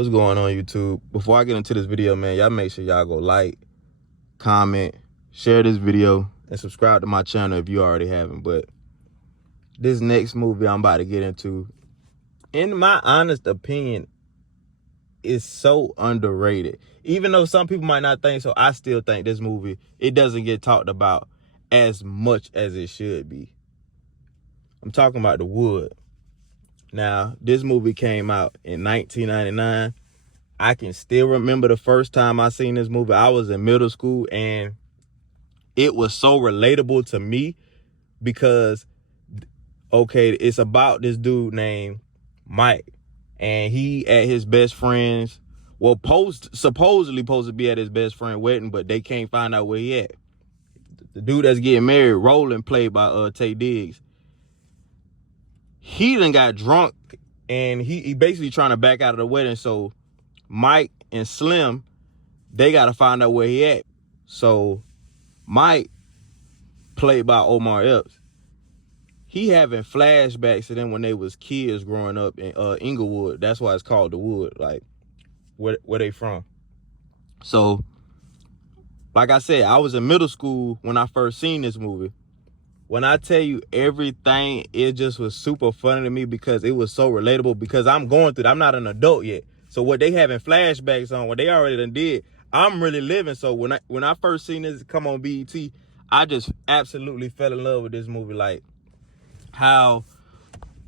What's going on, YouTube? Before I get into this video, man, y'all make sure y'all go like, comment, share this video, and subscribe to my channel if you already haven't. But this next movie I'm about to get into, in my honest opinion, is so underrated. Even though some people might not think so, I still think this movie, it doesn't get talked about as much as it should be. I'm talking about The Wood. Now, this movie came out in 1999. I can still remember the first time I seen this movie. I was in middle school, and it was so relatable to me because, okay, it's about this dude named Mike, and he at his best friend's, well, supposedly supposed to be at his best friend's wedding, but they can't find out where he at. The dude that's getting married, Roland, played by Tay Diggs, he done got drunk, and he basically trying to back out of the wedding. So Mike and Slim, they got to find out where he at. So Mike, played by Omar Epps, he having flashbacks to them when they was kids growing up in Inglewood. That's why it's called The Wood, like where they from. So, like I said, I was in middle school when I first seen this movie. When I tell you everything, it just was super funny to me because it was so relatable, because I'm going through it. I'm not an adult yet. So what they having flashbacks on, what they already done did, I'm really living. So when I first seen this come on BET, I just absolutely fell in love with this movie. Like how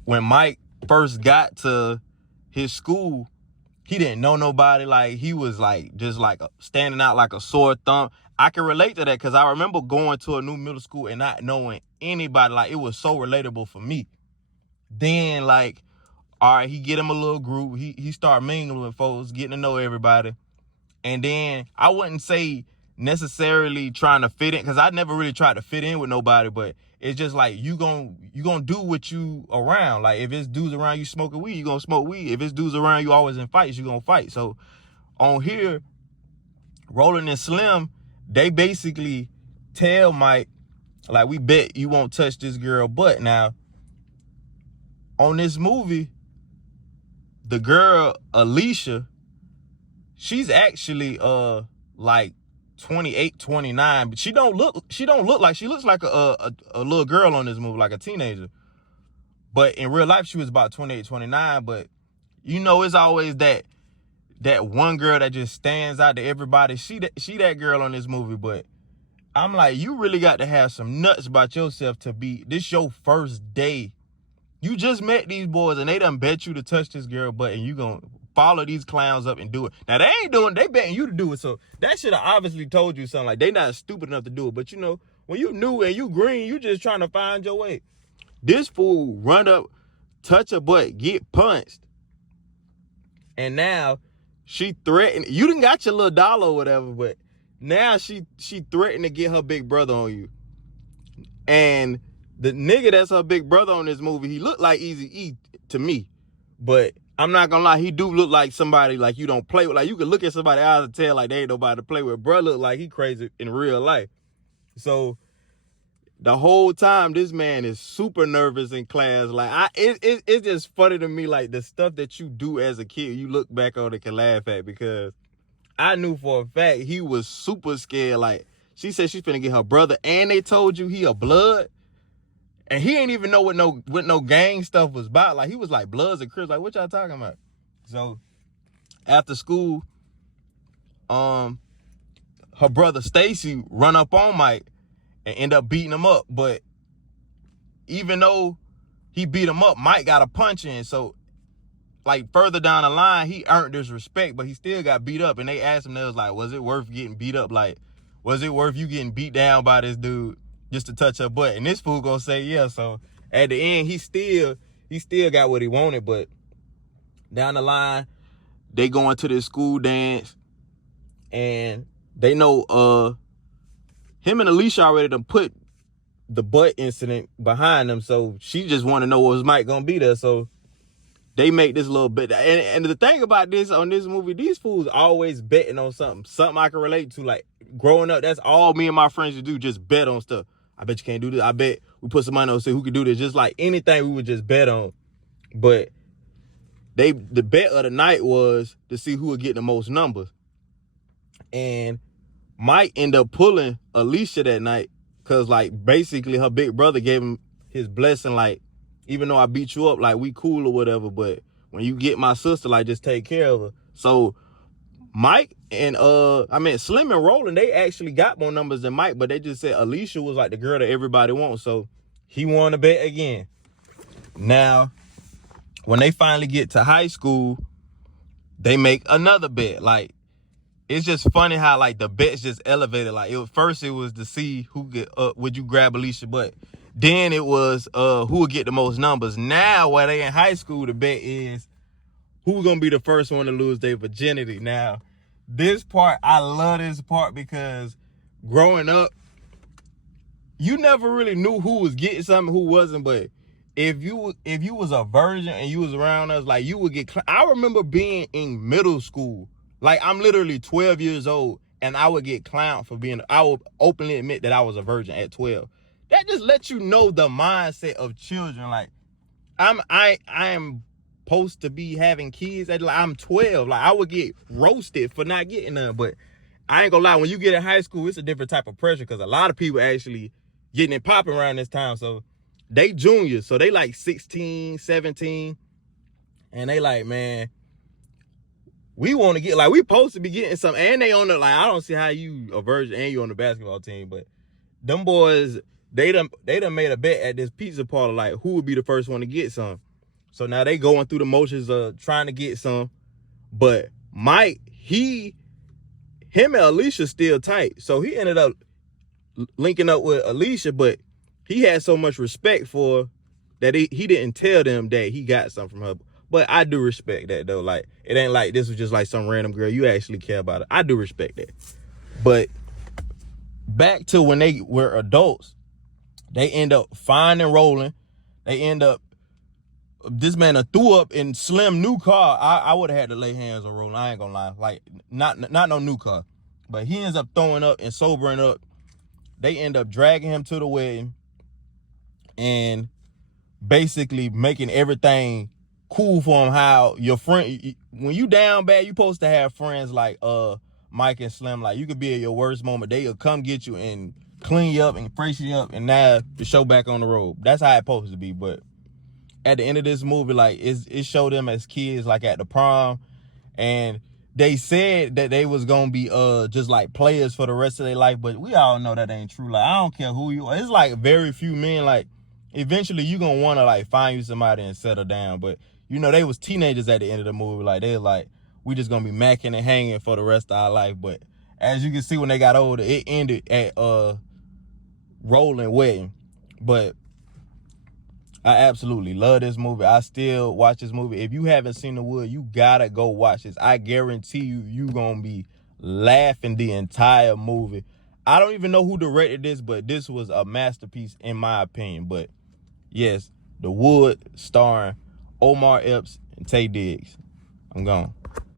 when Mike first got to his school, he didn't know nobody. Like he was like just like standing out like a sore thumb. I can relate to that because I remember going to a new middle school and not knowing anybody. Like it was so relatable for me. Then like, all right, he get him a little group. He start mingling with folks, getting to know everybody. And then I wouldn't say necessarily trying to fit in, because I never really tried to fit in with nobody, but it's just like you gonna do what you around. Like if it's dudes around you smoking weed, you gonna smoke weed. If it's dudes around you always in fights, you gonna fight. So on here, Roland and Slim, they basically tell Mike, like, we bet you won't touch this girl butt. Now, on this movie, the girl, Alicia, she's actually like 28, 29, but she don't look like, she looks like a little girl on this movie, like a teenager. But in real life, she was about 28, 29. But you know, it's always that one girl that just stands out to everybody. She that girl on this movie. But I'm like, you really got to have some nuts about yourself to be, this your first day. You just met these boys and they done bet you to touch this girl butt, and you gonna follow these clowns up and do it. Now, they ain't doing, they betting you to do it. So that should have obviously told you something. Like, they not stupid enough to do it. But you know, when you new and you green, you just trying to find your way. This fool run up, touch her butt, get punched. And now she threatened, you done got your little dollar or whatever, but now she threatened to get her big brother on you. And the nigga that's her big brother on this movie, he looked like Eazy-E to me. But I'm not gonna lie, he do look like somebody like you don't play with. Like you can look at somebody's eyes and tell like they ain't nobody to play with. Bruh look like he crazy in real life. So the whole time, this man is super nervous in class. Like it's just funny to me, like the stuff that you do as a kid, you look back on and can laugh at, because I knew for a fact he was super scared. Like she said she's finna get her brother, and they told you he a blood. And he ain't even know what no gang stuff was about. Like, he was like, Bloods and Crips. Like, what y'all talking about? So, after school, her brother Stacy run up on Mike and end up beating him up. But even though he beat him up, Mike got a punch in. So, like, further down the line, he earned this respect, but he still got beat up. And they asked him, they was like, was it worth getting beat up? Like, was it worth you getting beat down by this dude just to touch her butt? And this fool gonna say yeah. So at the end, he still got what he wanted. But down the line, they going to this school dance, and they know him and Alicia already done put the butt incident behind them. So she just want to know, was Mike gonna be there? So they make this little bit. And the thing about this on this movie, these fools always betting on something I can relate to. Like growing up, that's all me and my friends would do, just bet on stuff. I bet you can't do this. I bet we put some money on, see who can do this. Just like anything we would just bet on. But the bet of the night was to see who would get the most numbers. And Mike ended up pulling Alicia that night because, like, basically her big brother gave him his blessing, like, even though I beat you up, like, we cool or whatever, but when you get my sister, like, just take care of her. So Mike and Slim and Roland, they actually got more numbers than Mike, but they just said Alicia was like the girl that everybody wants. So he won the bet again. Now, when they finally get to high school, they make another bet. Like, it's just funny how, like, the bets just elevated. Like, first it was to see who would you grab Alicia, but then it was who would get the most numbers. Now, while they in high school, the bet is who's gonna be the first one to lose their virginity. Now, this part, I love this part because growing up, you never really knew who was getting something, who wasn't. But if you was a virgin and you was around us, like, you would get. I remember being in middle school. Like, I'm literally 12 years old, and I would get clowned for being. I would openly admit that I was a virgin at 12. That just lets you know the mindset of children. Like, I am supposed to be having kids at, like, I'm 12. Like, I would get roasted for not getting none. But I ain't gonna lie, when you get in high school, it's a different type of pressure because a lot of people actually getting it popping around this time. So they juniors, so they like 16, 17, and they like, man, we want to get, like, we supposed to be getting some, and they on the, like, I don't see how you a virgin and you on the basketball team, but them boys, they done made a bet at this pizza parlor, like, who would be the first one to get some. So now they going through the motions of trying to get some. But Mike, him and Alicia still tight. So he ended up linking up with Alicia, but he had so much respect for that he didn't tell them that he got something from her. But I do respect that, though. Like, it ain't like this was just like some random girl. You actually care about it. I do respect that. But back to when they were adults, they end up finding Roland. They end up, this man threw up in Slim new car. I would have had to lay hands on Roland. I ain't gonna lie. Like, not no new car. But he ends up throwing up and sobering up. They end up dragging him to the wedding and basically making everything cool for him. How your friend, when you down bad, you supposed to have friends like Mike and Slim. Like, you could be at your worst moment, they'll come get you and clean you up and freshen you up, and now the show back on the road. That's how it's supposed to be. But at the end of this movie, like, it showed them as kids, like, at the prom, and they said that they was gonna be just like players for the rest of their life, but we all know that ain't true. Like, I don't care who you are. It's like very few men, like, eventually you gonna want to, like, find you somebody and settle down. But you know, they was teenagers at the end of the movie. Like, they like, we just gonna be macking and hanging for the rest of our life. But as you can see, when they got older, it ended at Roland wedding. But I absolutely love this movie. I still watch this movie. If you haven't seen The Wood, you gotta go watch this. I guarantee you gonna be laughing the entire movie. I don't even know who directed this, but this was a masterpiece in my opinion. But yes, The Wood, starring Omar Epps and Taye Diggs. I'm gone.